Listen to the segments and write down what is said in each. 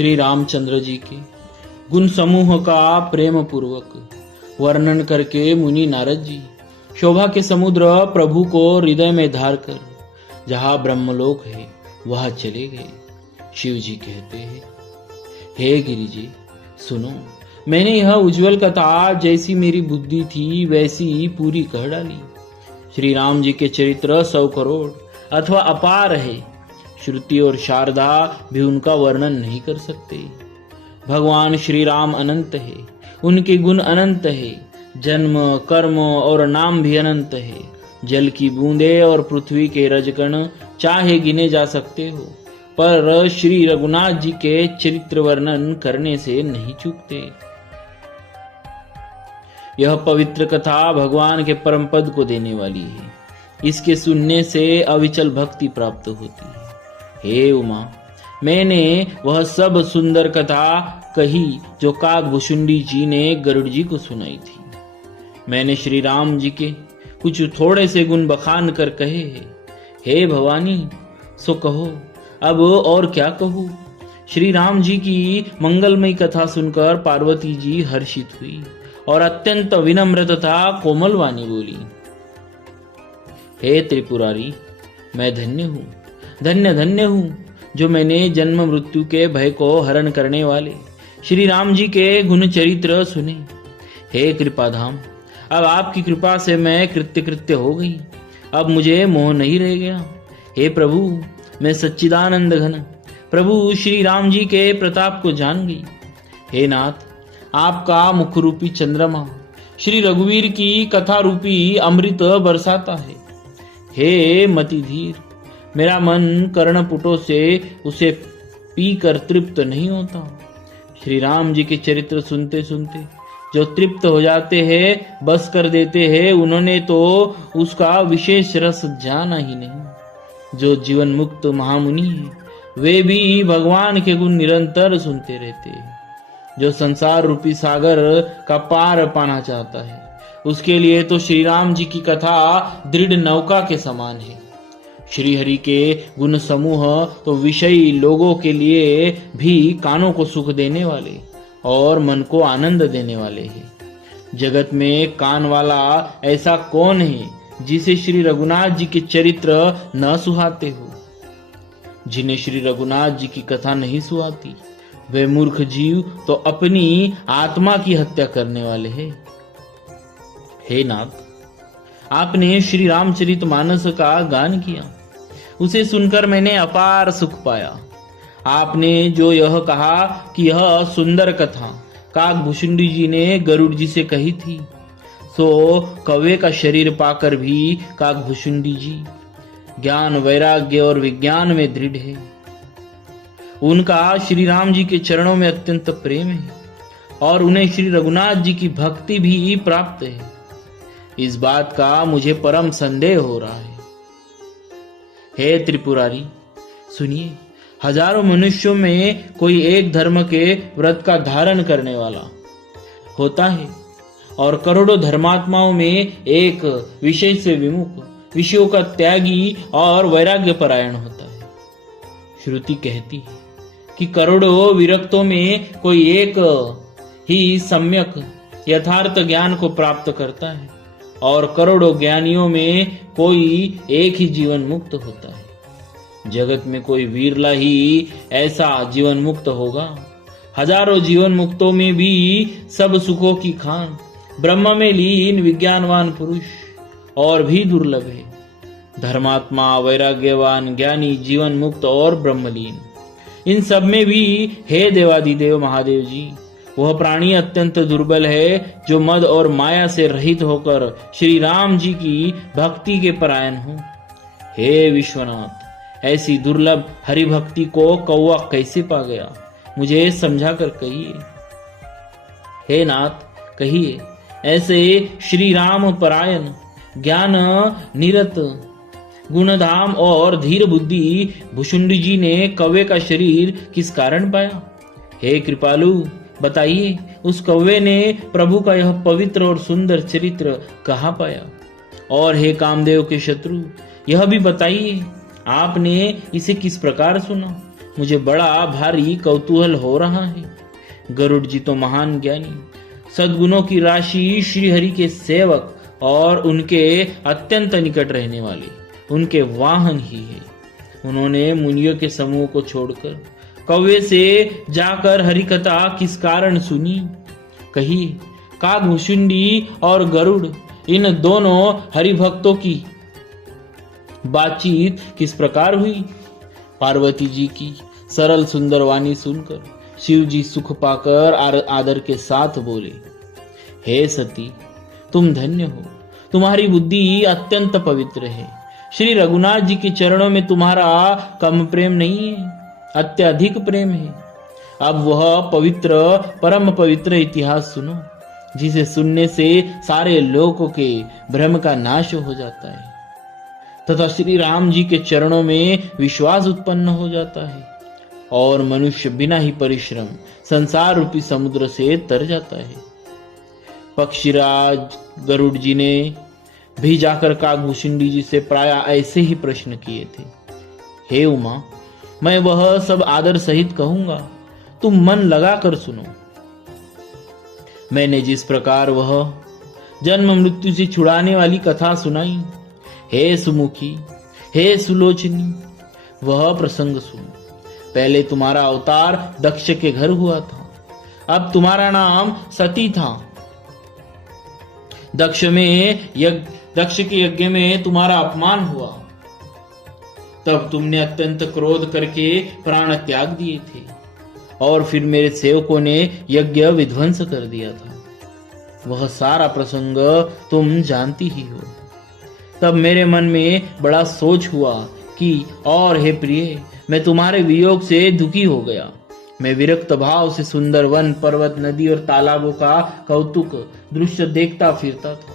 श्री रामचंद्र जी के गुण समूह का प्रेम पूर्वक वर्णन करके मुनि नारद जी शोभा के समुद्र प्रभु को हृदय में धार कर जहां ब्रह्मलोक है वहां चले गए। शिव जी कहते हैं, हे गिरि जी सुनो, मैंने यह उज्जवल कथा जैसी मेरी बुद्धि थी वैसी पूरी कह डाली। श्री राम जी के चरित्र 100 करोड़ अथवा अपार है। श्रुति और शारदा भी उनका वर्णन नहीं कर सकते। भगवान श्री राम अनंत है, उनके गुण अनंत है। जन्म कर्म और नाम भी अनंत है। जल की बूंदे और पृथ्वी के रजकण चाहे गिने जा सकते हो, पर श्री रघुनाथ जी के चरित्र वर्णन करने से नहीं चूकते। यह पवित्र कथा भगवान के परम पद को देने वाली है। इसके सुनने से अविचल भक्ति प्राप्त होती है। हे उमा, मैंने वह सब सुंदर कथा कही जो काकभुशुंडी जी ने गरुड़ जी को सुनाई थी। मैंने श्री राम जी के कुछ थोड़े से गुण बखान कर कहे हैं। हे भवानी, सो कहो, अब और क्या कहूँ। श्री राम जी की मंगलमयी कथा सुनकर पार्वती जी हर्षित हुई और अत्यंत विनम्र तथा कोमल वाणी बोली, हे त्रिपुरारी, मैं धन्य हूँ, धन्य धन्य हूँ जो मैंने जन्म मृत्यु के भय को हरण करने वाले श्री राम जी के गुण चरित्र सुने। हे कृपाधाम, अब आपकी कृपा से मैं कृत्य कृत्य हो गई। अब मुझे मोह नहीं रह गया। हे प्रभु, मैं सच्चिदानंद घन प्रभु श्री राम जी के प्रताप को जान गई। हे नाथ, आपका मुख रूपी चंद्रमा श्री रघुवीर की कथा रूपी अमृत बरसाता है। हे मतिधीर, मेरा मन कर्णपुटों से उसे पी कर तृप्त नहीं होता। श्री राम जी के चरित्र सुनते सुनते जो तृप्त हो जाते हैं, बस कर देते हैं, उन्होंने तो उसका विशेष रस जाना ही नहीं। जो जीवन मुक्त महामुनि है, वे भी भगवान के गुण निरंतर सुनते रहते हैं। जो संसार रूपी सागर का पार पाना चाहता है, उसके लिए तो श्री राम जी की कथा दृढ़ नौका के समान है। श्री हरि के गुण समूह तो विषयी लोगों के लिए भी कानों को सुख देने वाले और मन को आनंद देने वाले हैं। जगत में कान वाला ऐसा कौन है जिसे श्री रघुनाथ जी के चरित्र न सुहाते हो। जिन्हें श्री रघुनाथ जी की कथा नहीं सुहाती, वे मूर्ख जीव तो अपनी आत्मा की हत्या करने वाले हैं। हे नाथ, आपने श्री रामचरित मानस का गान किया, उसे सुनकर मैंने अपार सुख पाया। आपने जो यह कहा कि यह सुंदर कथा काकभुशुंडी जी ने गरुड़ जी से कही थी, सो कौवे का शरीर पाकर भी काकभुशुंडी जी ज्ञान वैराग्य और विज्ञान में दृढ़ है। उनका श्री राम जी के चरणों में अत्यंत प्रेम है और उन्हें श्री रघुनाथ जी की भक्ति भी प्राप्त है। इस बात का मुझे परम संदेह हो रहा है। हे त्रिपुरारी, सुनिए, हजारों मनुष्यों में कोई एक धर्म के व्रत का धारण करने वाला होता है और करोड़ों धर्मात्माओं में एक विषय से विमुख, विषयों का त्यागी और वैराग्य परायण होता है। श्रुति कहती है कि करोड़ों विरक्तों में कोई एक ही सम्यक यथार्थ ज्ञान को प्राप्त करता है और करोड़ों ज्ञानियों में कोई एक ही जीवन मुक्त होता है। जगत में कोई विरला ही ऐसा जीवन मुक्त होगा। हजारों जीवन मुक्तों में भी सब सुखों की खान ब्रह्म में लीन विज्ञानवान पुरुष और भी दुर्लभ है। धर्मात्मा, वैराग्यवान, ज्ञानी, जीवन मुक्त और ब्रह्मलीन, इन सब में भी हे देवादिदेव महादेव जी, वह प्राणी अत्यंत दुर्बल है जो मद और माया से रहित होकर श्री राम जी की भक्ति के परायण हो। हे विश्वनाथ, ऐसी दुर्लभ हरि भक्ति को कौवा कैसे पा गया, मुझे समझा कर कहिए। हे नाथ, कहिए, ऐसे श्री राम परायण, ज्ञान निरत, गुणधाम और धीर बुद्धि भुशुंडी जी ने कौवे का शरीर किस कारण पाया? हे कृपालु, बताइए, उस कौवे ने प्रभु का यह पवित्र और सुंदर चरित्र कहाँ पाया? और हे कामदेव के शत्रु, यह भी बताइए, आपने इसे किस प्रकार सुना? मुझे बड़ा भारी कौतूहल हो रहा है। गरुड़ जी तो महान ज्ञानी, सद्गुणों की राशि, श्री हरि के सेवक और उनके अत्यंत निकट रहने वाले उनके वाहन ही है। उन्होंने मुनियों के समूह को छोड़कर कौवे से जाकर हरिकथा किस कारण सुनी? कही काकभुशुंडी और गरुड़, इन दोनों हरिभक्तों की बातचीत किस प्रकार हुई? पार्वती जी की सरल सुंदर वाणी सुनकर शिव जी सुख पाकर आदर के साथ बोले, हे सती, तुम धन्य हो, तुम्हारी बुद्धि अत्यंत पवित्र है। श्री रघुनाथ जी के चरणों में तुम्हारा कम प्रेम नहीं है, अत्यधिक प्रेम है। अब वह पवित्र, परम पवित्र इतिहास सुनो, जिसे सुनने से सारे लोगों के भ्रम का नाश हो जाता है तथा श्री राम जी के चरणों में विश्वास उत्पन्न हो जाता है और मनुष्य बिना ही परिश्रम संसार रूपी समुद्र से तर जाता है। पक्षीराज गरुड़ जी ने भी जाकर काकभुशुंडी जी से प्राय ऐसे ही प्रश्न किए थे। हे उमा, मैं वह सब आदर सहित कहूंगा, तुम मन लगाकर सुनो। मैंने जिस प्रकार वह जन्म मृत्यु से छुड़ाने वाली कथा सुनाई, हे सुमुखी, हे सुलोचनी, वह प्रसंग सुनो। पहले तुम्हारा अवतार दक्ष के घर हुआ था, अब तुम्हारा नाम सती था। दक्ष के यज्ञ में तुम्हारा अपमान हुआ, तब तुमने अत्यंत क्रोध करके प्राण त्याग दिए थे और फिर मेरे सेवकों ने यज्ञ विध्वंस कर दिया था। वह सारा प्रसंग तुम जानती ही हो। तब मेरे मन में बड़ा सोच हुआ कि और हे प्रिय, मैं तुम्हारे वियोग से दुखी हो गया। मैं विरक्त भाव से सुंदर वन, पर्वत, नदी और तालाबों का कौतुक दृश्य देखता फिरता था।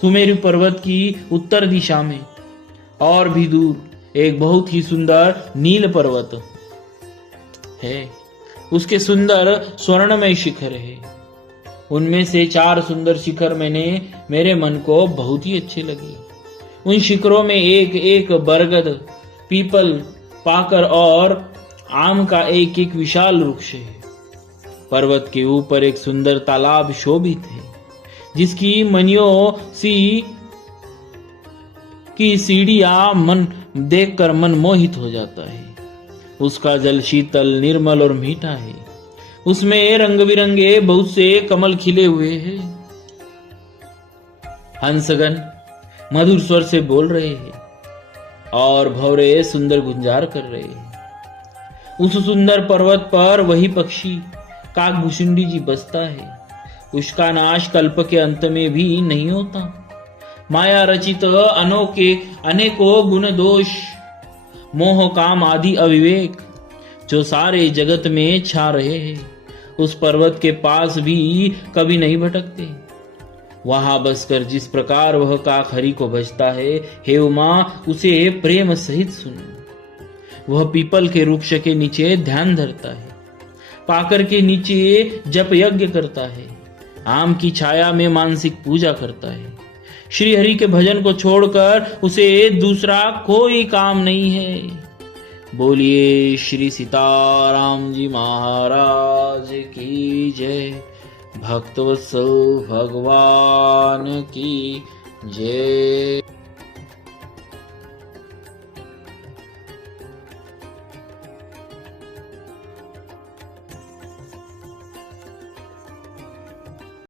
सुमेरु पर्वत की उत्तर दिशा में और भी दूर एक बहुत ही सुंदर नील पर्वत है। उसके सुंदर स्वर्णमय शिखर है। उनमें से 4 सुंदर शिखर मेरे मन को बहुत ही अच्छे लगे। उन शिखरों में एक एक बरगद, पीपल, पाकर और आम का एक एक विशाल वृक्ष है। पर्वत के ऊपर एक सुंदर तालाब शोभित है, जिसकी मनियों सी की सीढ़ियां मन देखकर मन मोहित हो जाता है। उसका जल शीतल, निर्मल और मीठा है। उसमें रंग बिरंगे बहुत से कमल खिले हुए हैं। हंसगण मधुर स्वर से बोल रहे हैं और भौरे सुंदर गुंजार कर रहे हैं। उस सुंदर पर्वत पर वही पक्षी काकभुशुंडी जी बसता है। उसका नाश कल्प के अंत में भी नहीं होता। माया रचित अनोखे अनेकों गुण दोष, मोह काम आदि अविवेक जो सारे जगत में छा रहे हैं, उस पर्वत के पास भी कभी नहीं भटकते। वहां बसकर जिस प्रकार वह काक हरि को भजता है, हे उमा, उसे प्रेम सहित सुनो। वह पीपल के वृक्ष के नीचे ध्यान धरता है, पाकर के नीचे जप यज्ञ करता है, आम की छाया में मानसिक पूजा करता है। श्री हरि के भजन को छोड़कर उसे दूसरा कोई काम नहीं है। बोलिए श्री सीताराम जी महाराज की जय। भक्तवत्सल भगवान की जय।